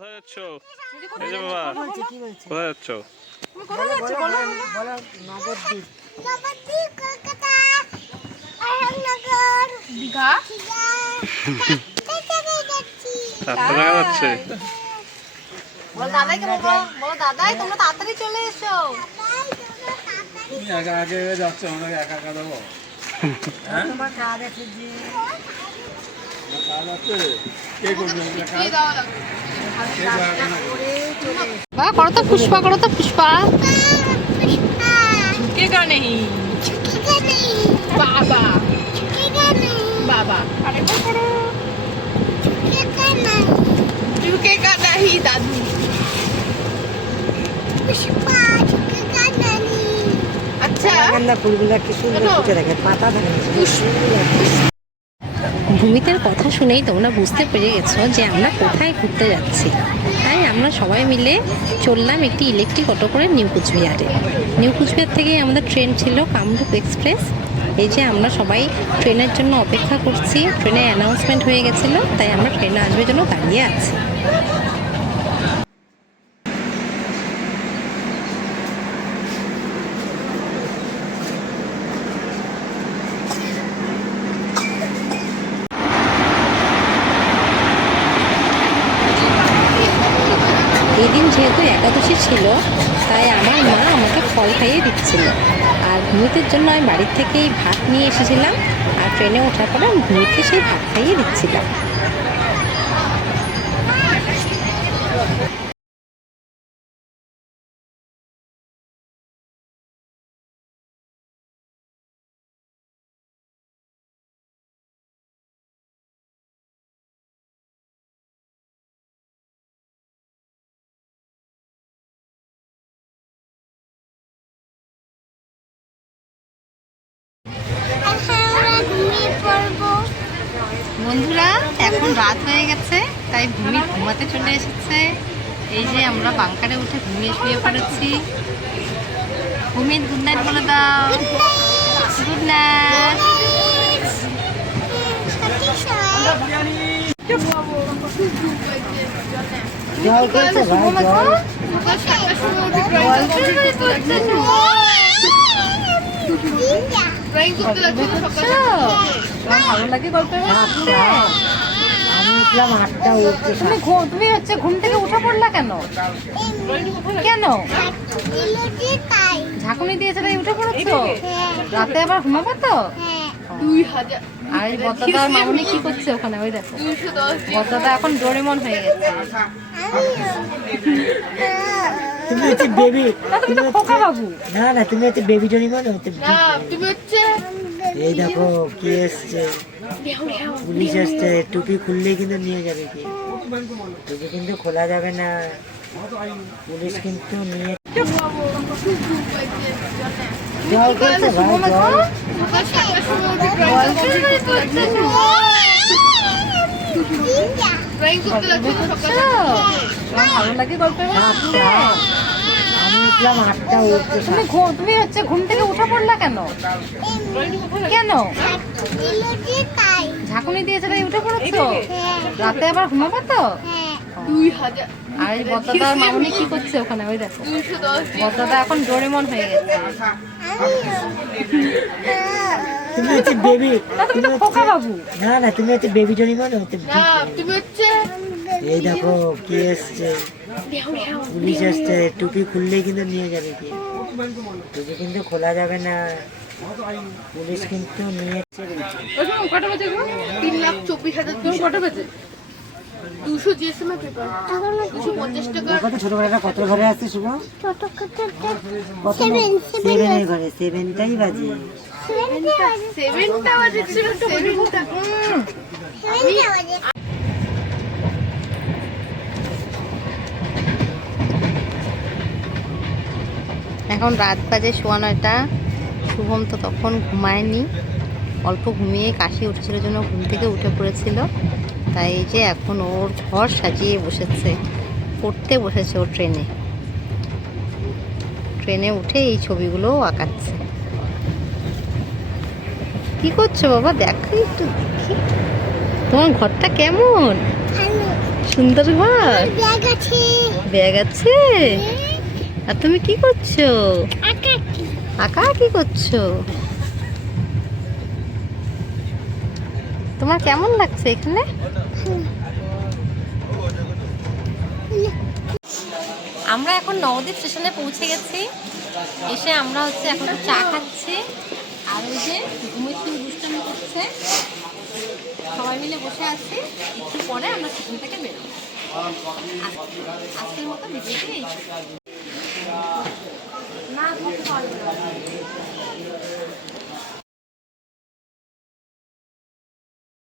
কোথায় যাচ্ছ? এই যে বাবা, কোথায় যাচ্ছ? দাদাই তোমরা তাড়াতাড়ি চলে এসো। একা আগে যাচ্ছে, আমাকে একা একা দেবো। তোমার কাজ আছে যে কাজ আছে, কে করবে কাজ? করো তো পুষ্পা, করো তো পুষ্পা। झुकेगा नहीं, बाबा बाबा, अरे वो करो, झुकेगा नहीं दादू, पुष्पा झुकेगा नहीं। अच्छा ফুলগুলা কি সুন্দর ফুটে দেখে, পাতা থাকে। ভূমিতের কথা শুনেই তোমরা বুঝতে পেরে গেছো যে আমরা কোথায় ঘুরতে যাচ্ছি। তাই আমরা সবাই মিলে চললাম একটি ইলেকট্রিক অটো করে নিউ কুচবিহারে। নিউ কুচবিহার থেকে আমাদের ট্রেন ছিল কামরূপ এক্সপ্রেস। এই যে আমরা সবাই ট্রেনের জন্য অপেক্ষা করছি, ট্রেনের অ্যানাউন্সমেন্ট হয়ে গেছিলো, তাই আমরা ট্রেনে আসবে জন্য দাঁড়িয়ে আছি। এদিন যেহেতু একাদশী ছিল, তাই আমার মা আমাকে ফল খাইয়ে দিচ্ছিল। আর ভূমিতের জন্য আমি বাড়ির থেকেই ভাত নিয়ে এসেছিলাম, আর ট্রেনে ওঠার পরে আমি ভূমিকে সেই ভাত খাইয়ে দিচ্ছিলাম। বন্ধুরা, এখন রাত হয়ে গেছে, তাই ভূমি ঘুমাতে চলে এসেছে। এই যে আমরা বাংকারে উঠে ঘুমিয়ে শুয়ে পড়েছি। ভূমির গুড নাইট বলে দাও। Good night. ভালো লাগে গল্প? আমি উঠলাম 8টা উঠতে। তুমি হচ্ছে ঘুম থেকে উঠে পড়লা কেন? কেন ঝাঁকুনি দিয়েছে তাই উঠে পড়েছো? রাতে আবার ঘুমাবো তো? 2000। আর এই বদ্দাদার মামুনি কি করছে ওখানে? ওই দেখো, বদ্দাদা এখন ডোরেমন হয়ে গেছে। তুমি হচ্ছে বেবি, তুমি তো খোকা বাবু। না না, তুমি হচ্ছে বেবি ডোরেমন। না তুমি হচ্ছে, এই দেখো কি এসছে, পুলিশ এসছে। টুপি খুললেই কিন্তু নিয়ে যাবে। কি টুপি কিন্তু খোলা যাবে না, পুলিশ কিন্তু নিয়ে জল খেয়েছে ভাই, জল। ভালো লাগে গল্প? আমি উঠলাম 8টা উঠতে। তুমি হচ্ছে ঘুম থেকে উঠে পড়লা কেন? কেন ঝাঁকুনি দিয়েছে তাই উঠে পড়েছো? রাতে আবার ঘুমাবো তো? 2000। আর এই বদ্দাদার মামুনি কি করছে ওখানে? ওই দেখো, বদ্দাদা এখন ডোরেমন হয়ে গেছে। তুমি হচ্ছে বেবি, তুমি তো খোকা বাবু। না না, তুমি হচ্ছে বেবি ডোরেমন। না তুমি হচ্ছে, এই দেখো কি এসছে, পুলিশ এসছে। টুপি খুললেই কিন্তু নিয়ে যাবে। কি টুপি কিন্তু খোলা যাবে না, পুলিশ কিন্তু নিয়ে। কটা বাজে? 3,24,000। কটা বাজে? 200 জিএসএম পেপার, 250 টাকা। কত ছোটবেলাটা কত ঘরে আসছে শুভ? সেভেনের ঘরে। 7টাই বাজে। 7টা বাজে ছিল, 7টা। এখন রাত বাজে 9:15। শুভম তো তখন ঘুমায়নি, অল্প ঘুমিয়ে কাশি উঠেছিল জন্য ঘুম থেকে উঠে পড়েছিল। তাই এই যে এখন ওর ঘর সাজিয়ে বসেছে, পড়তে বসেছে ও ট্রেনে উঠে এই ছবিগুলোও আঁকাচ্ছে। কি করছো বাবা? দেখো একটু দেখি তোমার ঘরটা কেমন সুন্দর ঘর। আছে ব্যাগ আছে। আর তুমি কি করছো? আকাকি আঁকা কি করছো? তোমার কেমন লাগছে এখানে? আমরা এখন নবদ্বীপ স্টেশনে পৌঁছে গেছি। এসে আমরা হচ্ছে এখন চা খাচ্ছি আর ওই যে ঘুমিয়ে দুষ্টামি করছে, সবাই মিলে বসে আছি। একটু পরে আমরা স্টেশন থেকে বেরোবো। আজকের মতো ভিডিওটি না